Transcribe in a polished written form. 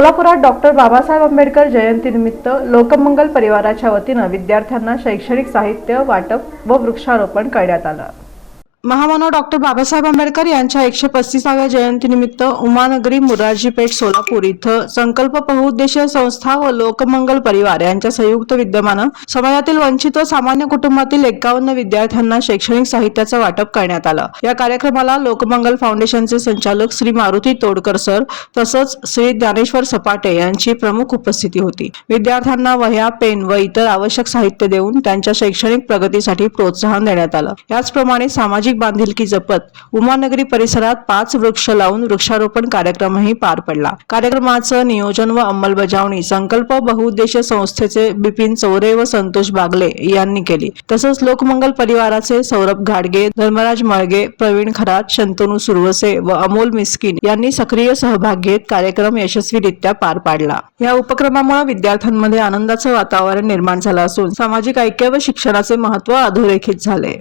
सोलापुरात डॉक्टर बाबासाहेब आंबेडकर जयंतीनिमित्त लोकमंगल परिवाराच्या वतीनं विद्यार्थ्यांना शैक्षणिक साहित्य वाटप व वृक्षारोपण करण्यात आलं। महामानव डॉक्टर बाबासाहेब आंबेडकर यांच्या 135व्या जयंतीनिमित्त उमानगरी मुरारजीपेठ सोलापूर इथं संकल्प बहुउद्देशीय संस्था व लोकमंगल परिवार यांच्या संयुक्त विद्यमानं समाजातील वंचित व सामान्य कुटुंबातील 51 विद्यार्थ्यांना शैक्षणिक साहित्याचं वाटप करण्यात आलं। या कार्यक्रमाला लोकमंगल फाउंडेशनचे संचालक श्री मारुती तोडकर सर तसंच श्री ज्ञानेश्वर सपाटे यांची प्रमुख उपस्थिती होती। विद्यार्थ्यांना वह्या, पेन व इतर आवश्यक साहित्य देऊन त्यांच्या शैक्षणिक प्रगतीसाठी प्रोत्साहन देण्यात आलं। याचप्रमाणे सामाजिक बांधिलकी जपत उमानगरी परिसरात 5 वृक्ष लावून वृक्षारोपण कार्यक्रमही पार पडला। कार्यक्रमाचं नियोजन व अंमलबजावणी संकल्प बहुउद्देशीय संस्थेचे बिपिन चौरे व संतोष बागले यांनी केली। तसंच लोकमंगल परिवाराचे सौरभ घाडगे, धर्मराज मळगे, प्रवीण खरात, शंतनू सुरवसे व अमोल मिस्किन यांनी सक्रिय सहभाग घेत कार्यक्रम यशस्वीरित्या पार पाडला। या उपक्रमामुळे विद्यार्थ्यांमध्ये आनंदाचं वातावरण निर्माण झालं असून सामाजिक ऐक्य व शिक्षणाचे महत्त्व अधोरेखित झाले।